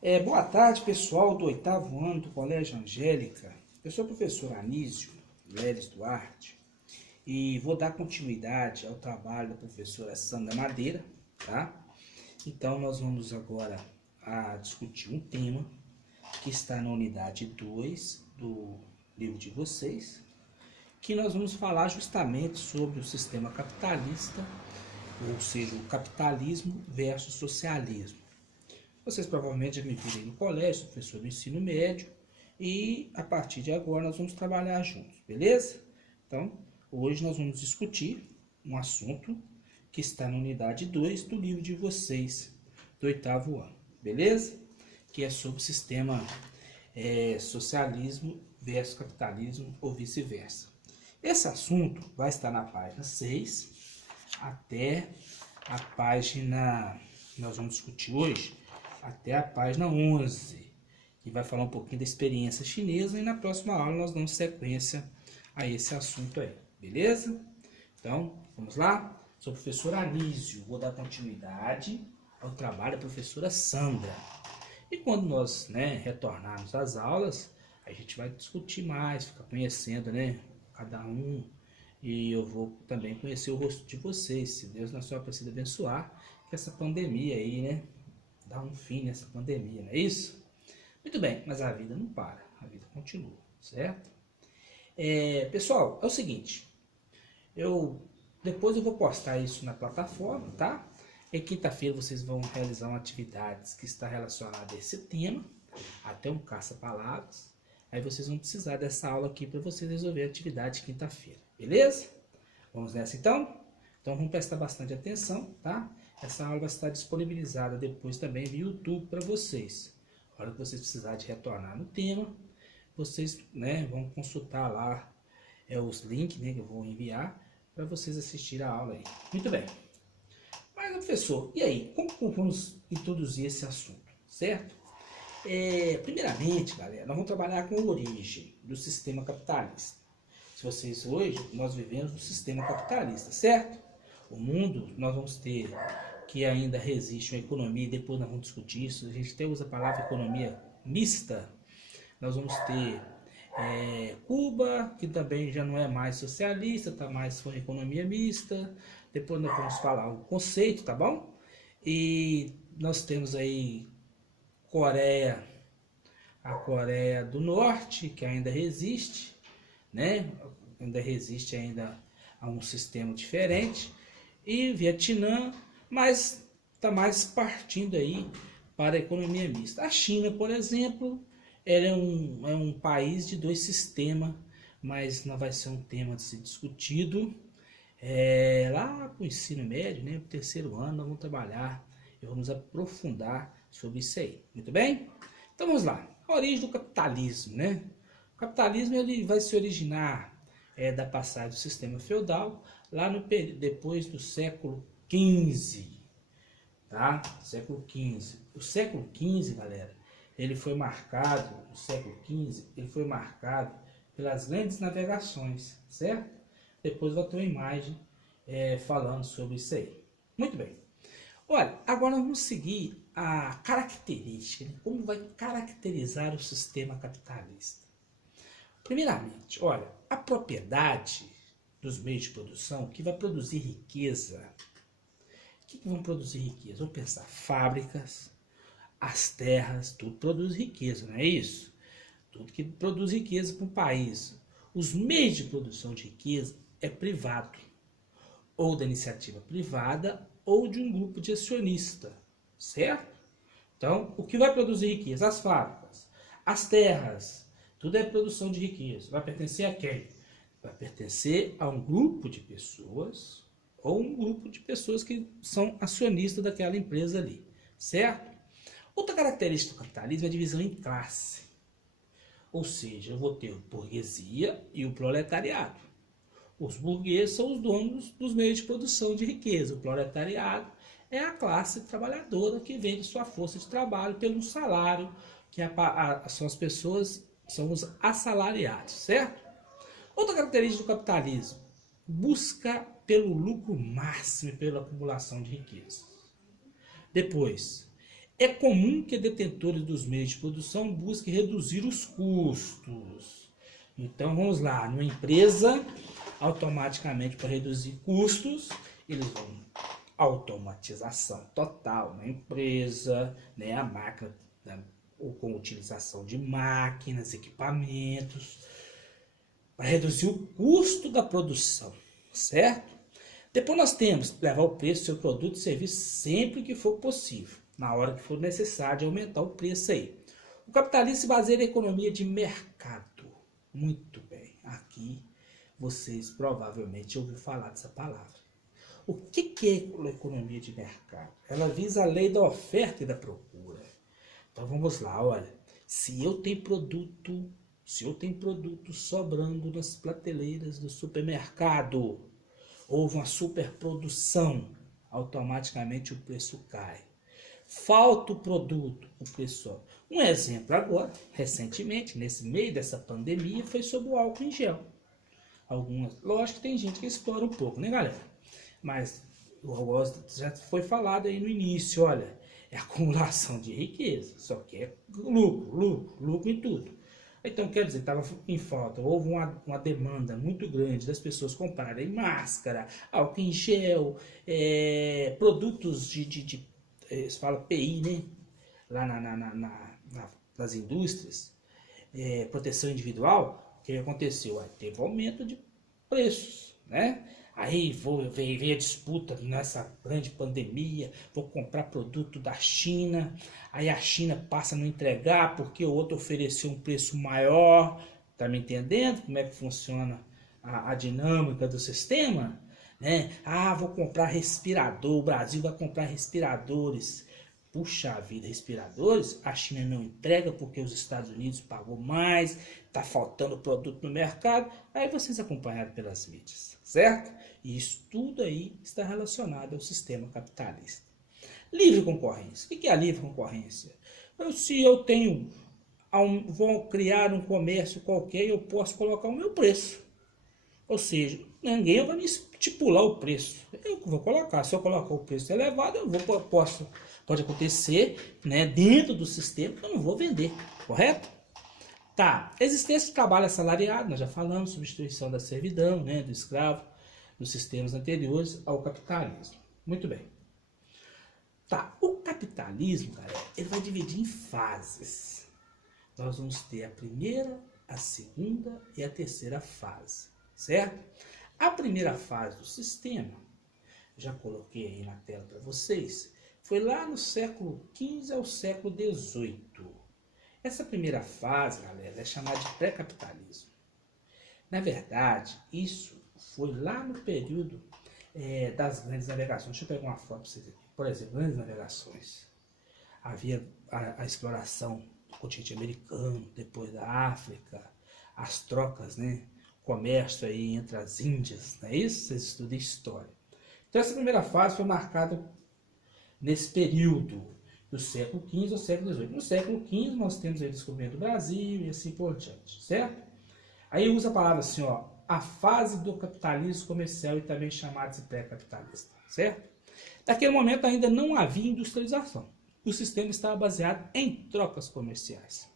Boa tarde, pessoal do oitavo ano do Colégio Angélica. Eu sou o professor Anísio Leles Duarte e vou dar continuidade ao trabalho da professora Sandra Madeira, tá? Então, nós vamos agora discutir um tema que está na unidade 2 do livro de vocês, que nós vamos falar justamente sobre o sistema capitalista, ou seja, o capitalismo versus socialismo. Vocês provavelmente já me viram aí no colégio, sou professor do ensino médio, e a partir de agora nós vamos trabalhar juntos, beleza? Então, hoje nós vamos discutir um assunto que está na unidade 2 do livro de vocês, do oitavo ano, beleza? Que é sobre o sistema socialismo versus capitalismo ou vice-versa. Esse assunto vai estar na página 6 até a página, nós vamos discutir hoje, até a página 11, que vai falar um pouquinho da experiência chinesa, e na próxima aula nós damos sequência a esse assunto aí, beleza? Então, vamos lá? Sou o professor Anísio, vou dar continuidade ao trabalho da professora Sandra. E quando nós retornarmos às aulas, a gente vai discutir mais, ficar conhecendo cada um, e eu vou também conhecer o rosto de vocês, se Deus na sua precisa abençoar, que essa pandemia aí, dá um fim nessa pandemia, não é isso? Muito bem, mas a vida não para, a vida continua, certo? Pessoal, é o seguinte, depois eu vou postar isso na plataforma, tá? E quinta-feira vocês vão realizar uma atividade que está relacionada a esse tema, até um caça-palavras. Aí vocês vão precisar dessa aula aqui para vocês resolver a atividade quinta-feira, beleza? Vamos nessa então? Então vamos prestar bastante atenção, tá? Essa aula vai estar disponibilizada depois também via YouTube para vocês. A hora que vocês precisarem de retornar no tema, vocês vão consultar lá os links que eu vou enviar para vocês assistirem a aula aí. Muito bem. Mas, professor, e aí? Como vamos introduzir esse assunto, certo? Primeiramente, galera, nós vamos trabalhar com a origem do sistema capitalista. Se vocês hoje, nós vivemos no sistema capitalista, certo? O mundo, nós vamos ter que ainda resiste uma economia, e depois nós vamos discutir isso, a gente até usa a palavra economia mista. Nós vamos ter Cuba, que também já não é mais socialista, está mais com economia mista. Depois nós vamos falar o conceito, tá bom? E nós temos aí a Coreia do Norte, que ainda resiste, ainda resiste ainda a um sistema diferente, e Vietnã, mas está mais partindo aí para a economia mista. A China, por exemplo, ela é um país de dois sistemas, mas não vai ser um tema a ser discutido. Lá para o ensino médio, para o terceiro ano, nós vamos trabalhar e vamos aprofundar sobre isso aí. Muito bem? Então vamos lá. A origem do capitalismo, O capitalismo ele vai se originar da passagem do sistema feudal lá depois do século XV, tá? Século XV. O século XV, galera, ele foi marcado pelas grandes navegações, certo? Depois vai ter uma imagem falando sobre isso aí. Muito bem. Olha, agora nós vamos seguir a característica, como vai caracterizar o sistema capitalista. Primeiramente, olha, a propriedade dos meios de produção que vai produzir riqueza. O que vão produzir riqueza? Vamos pensar, fábricas, as terras, tudo produz riqueza, não é isso? Tudo que produz riqueza para um país. Os meios de produção de riqueza é privado, ou da iniciativa privada, ou de um grupo de acionista, certo? Então, o que vai produzir riqueza? As fábricas, as terras, tudo é produção de riqueza. Vai pertencer a quem? Vai pertencer a um grupo de pessoas, ou um grupo de pessoas que são acionistas daquela empresa ali, certo? Outra característica do capitalismo é a divisão em classe. Ou seja, eu vou ter a burguesia e o proletariado. Os burgueses são os donos dos meios de produção de riqueza. O proletariado é a classe trabalhadora que vende sua força de trabalho pelo salário, que são as pessoas, são os assalariados, certo? Outra característica do capitalismo, busca pelo lucro máximo e pela acumulação de riqueza. Depois, É comum que detentores dos meios de produção busquem reduzir os custos. Então vamos lá, numa empresa, automaticamente para reduzir custos, eles vão automatização total na empresa, né, a máquina, né, ou com utilização de máquinas, equipamentos, para reduzir o custo da produção, certo? Depois nós temos que levar o preço do seu produto e serviço sempre que for possível, na hora que for necessário de aumentar o preço aí. O capitalismo se baseia na economia de mercado. Muito bem, aqui vocês provavelmente já ouviram falar dessa palavra. O que é a economia de mercado? Ela visa a lei da oferta e da procura. Então vamos lá, olha, se eu tenho produto sobrando nas prateleiras do supermercado, houve uma superprodução, automaticamente o preço cai. Falta o produto, o preço sobe. Um exemplo agora, recentemente, nesse meio dessa pandemia, foi sobre o álcool em gel. Lógico que tem gente que explora um pouco, né, galera? Mas já foi falado aí no início, olha, é acumulação de riqueza, só que é lucro em tudo. Então, quer dizer, estava em falta, houve uma demanda muito grande das pessoas comprarem máscara, álcool em gel, produtos se fala PI, né? Lá nas indústrias, proteção individual. O que aconteceu? Aí teve aumento de preços, né? Aí veio a disputa nessa grande pandemia, vou comprar produto da China, aí a China passa a não entregar porque o outro ofereceu um preço maior, tá me entendendo como é que funciona a dinâmica do sistema? Né? Ah, vou comprar respirador, o Brasil vai comprar respiradores. Puxa vida, respiradores, a China não entrega porque os Estados Unidos pagou mais, está faltando produto no mercado, aí vocês acompanharam pelas mídias, certo? E isso tudo aí está relacionado ao sistema capitalista. Livre concorrência. O que é a livre concorrência? Se eu vou criar um comércio qualquer, eu posso colocar o meu preço. Ou seja, ninguém vai me estipular o preço. Eu vou colocar. Se eu colocar o preço elevado, pode acontecer, né, dentro do sistema que eu não vou vender, correto? Tá, existência do trabalho assalariado, nós já falamos, substituição da servidão, né, do escravo, dos sistemas anteriores ao capitalismo. Muito bem. Tá, o capitalismo, galera, ele vai dividir em fases. Nós vamos ter a primeira, a segunda e a terceira fase, certo? A primeira fase do sistema, já coloquei aí na tela para vocês, foi lá no século XV ao século XVIII. Essa primeira fase, galera, é chamada de pré-capitalismo. Na verdade, isso foi lá no período das grandes navegações. Deixa eu pegar uma foto para vocês aqui. Por exemplo, grandes navegações. Havia a exploração do continente americano, depois da África, as trocas, né? Comércio aí entre as Índias, não é isso? Vocês estudam história. Então essa primeira fase foi marcada nesse período do século XV ao século XVIII. No século XV nós temos aí o descobrimento do Brasil e assim por diante, certo? Aí usa a palavra assim, ó, a fase do capitalismo comercial e também chamado de pré-capitalista, certo? Naquele momento ainda não havia industrialização. O sistema estava baseado em trocas comerciais.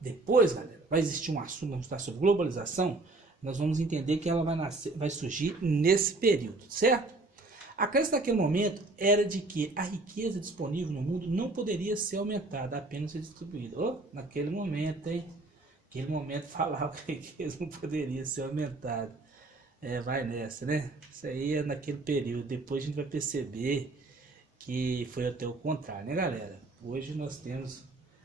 Depois, galera, vai existir um assunto, vamos estar sobre globalização, nós vamos entender que ela vai surgir nesse período, certo? A crença naquele momento era de que a riqueza disponível no mundo não poderia ser aumentada, apenas ser distribuída. Naquele momento, hein? Naquele momento falava que a riqueza não poderia ser aumentada. Vai nessa, né? Isso aí é naquele período. Depois a gente vai perceber que foi até o contrário, né, galera? Hoje nós temos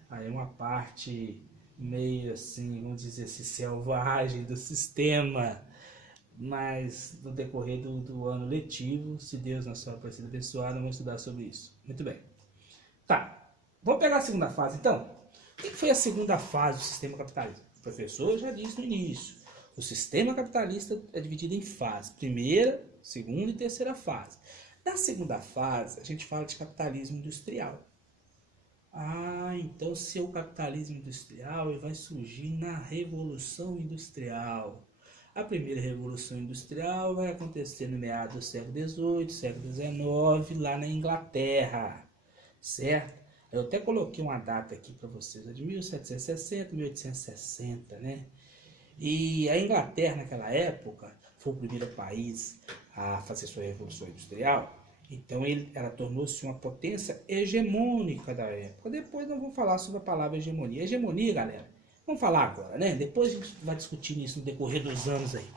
aí uma parte meio assim, vamos dizer assim, selvagem do sistema. Mas no decorrer do ano letivo, se Deus na sua parecida abençoada, vamos estudar sobre isso. Muito bem. Tá, vamos pegar a segunda fase então. O que foi a segunda fase do sistema capitalista? O professor já disse no início. O sistema capitalista é dividido em fases. Primeira, segunda e terceira fase. Na segunda fase, a gente fala de capitalismo industrial. Ah, então se é o capitalismo industrial, ele vai surgir na Revolução Industrial. A primeira Revolução Industrial vai acontecer no meado do século XVIII, século XIX, lá na Inglaterra, certo? Eu até coloquei uma data aqui para vocês, de 1760, 1860, né? E a Inglaterra, naquela época, foi o primeiro país a fazer sua revolução industrial. Então, ela tornou-se uma potência hegemônica da época. Depois nós vamos falar sobre a palavra hegemonia. Hegemonia, galera, vamos falar agora, né? Depois a gente vai discutir isso no decorrer dos anos aí.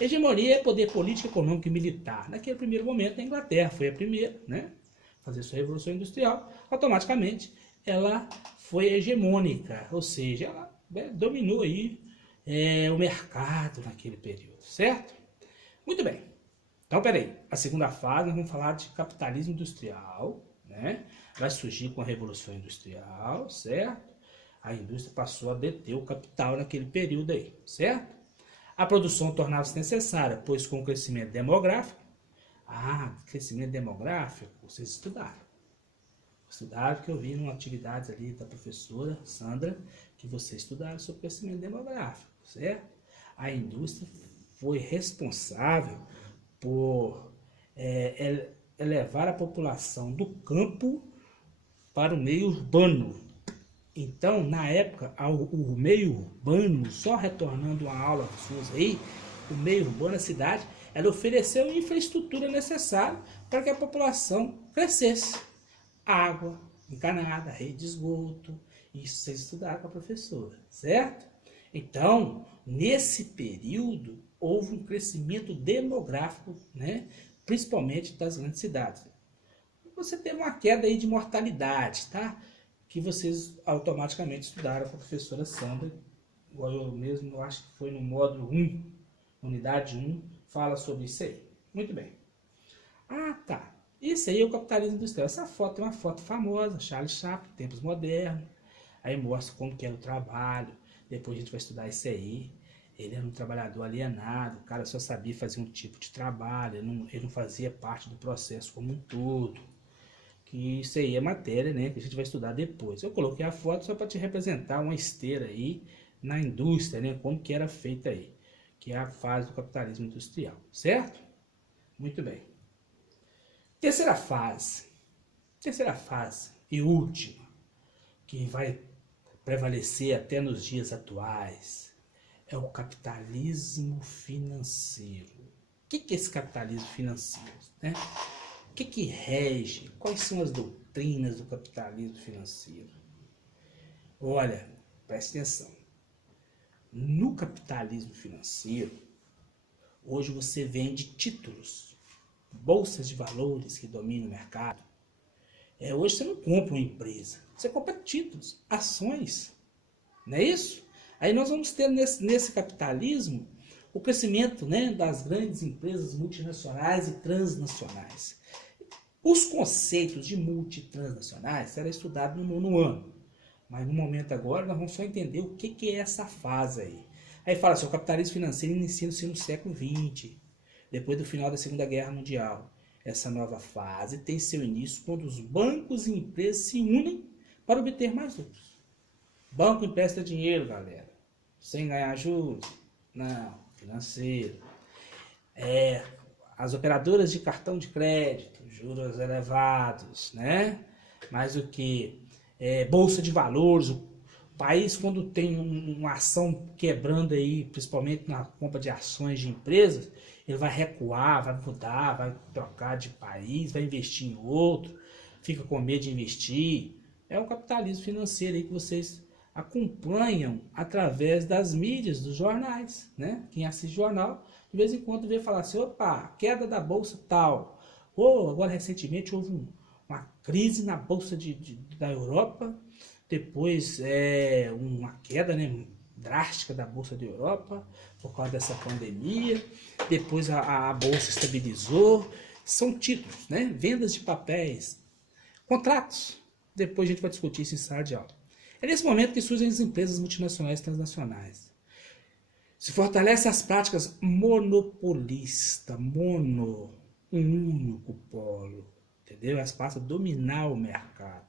Hegemonia é poder político, econômico e militar. Naquele primeiro momento, a Inglaterra foi a primeira, né? Fazer sua revolução industrial. Automaticamente, ela foi hegemônica, ou seja, ela dominou aí o mercado naquele período, certo? Muito bem. Então, peraí, a segunda fase nós vamos falar de capitalismo industrial, né? Vai surgir com a Revolução Industrial, certo? A indústria passou a deter o capital naquele período aí, certo? A produção tornava-se necessária, pois com o crescimento demográfico, crescimento demográfico, vocês estudaram. Estudaram, porque eu vi numa atividade ali da professora Sandra, que vocês estudaram sobre crescimento demográfico, certo? A indústria foi responsável por elevar a população do campo para o meio urbano. Então, na época, o meio urbano, só retornando uma aula suas aí, o meio urbano, a cidade, ela ofereceu a infraestrutura necessária para que a população crescesse. Água encanada, rede de esgoto, isso vocês estudaram com a professora, certo? Então, nesse período, houve um crescimento demográfico, né? Principalmente das grandes cidades. Você teve uma queda aí de mortalidade, tá? Que vocês automaticamente estudaram com a professora Sandra, igual eu mesmo, eu acho que foi no módulo 1, unidade 1, fala sobre isso aí. Muito bem. Tá. Isso aí é o capitalismo industrial. Essa foto é uma foto famosa, Charles Chaplin, tempos modernos. Aí mostra como que era o trabalho. Depois a gente vai estudar isso aí. Ele era um trabalhador alienado, o cara só sabia fazer um tipo de trabalho, ele não fazia parte do processo como um todo. Que isso aí é matéria, né, que a gente vai estudar depois. Eu coloquei a foto só para te representar uma esteira aí na indústria, né, como que era feita aí, que é a fase do capitalismo industrial, certo? Muito bem. Terceira fase e última, que vai prevalecer até nos dias atuais, é o capitalismo financeiro. O que é esse capitalismo financeiro, né? O que rege? Quais são as doutrinas do capitalismo financeiro? Olha, preste atenção. No capitalismo financeiro, hoje você vende títulos, bolsas de valores que dominam o mercado. Hoje você não compra uma empresa, você compra títulos, ações, não é isso? Aí nós vamos ter nesse capitalismo o crescimento, né, das grandes empresas multinacionais e transnacionais. Os conceitos de multitransnacionais serão estudados no nono ano. Mas no momento agora nós vamos só entender o que é essa fase aí. Aí fala assim, o capitalismo financeiro inicia-se no século XX, depois do final da Segunda Guerra Mundial. Essa nova fase tem seu início quando os bancos e empresas se unem para obter mais lucros. Banco empresta dinheiro, galera, sem ganhar juros? Não, financeiro. As operadoras de cartão de crédito, juros elevados, né? Mas o que? Bolsa de valores, o país quando tem uma ação quebrando aí, principalmente na compra de ações de empresas, ele vai recuar, vai mudar, vai trocar de país, vai investir em outro, fica com medo de investir. É o capitalismo financeiro aí que vocês acompanham através das mídias, dos jornais, né? Quem assiste jornal, de vez em quando vê falar assim, opa, queda da bolsa tal. Ou agora recentemente houve uma crise na bolsa da Europa, depois uma queda, né, drástica da bolsa da Europa por causa dessa pandemia, depois a bolsa estabilizou. São títulos, né? Vendas de papéis, contratos. Depois a gente vai discutir isso em sala de aula. É nesse momento que surgem as empresas multinacionais e transnacionais. Se fortalece as práticas monopolistas, um único polo, entendeu? Elas passam a dominar o mercado.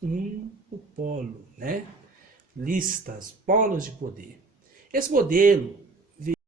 Único polo, né? Listas, polos de poder. Esse modelo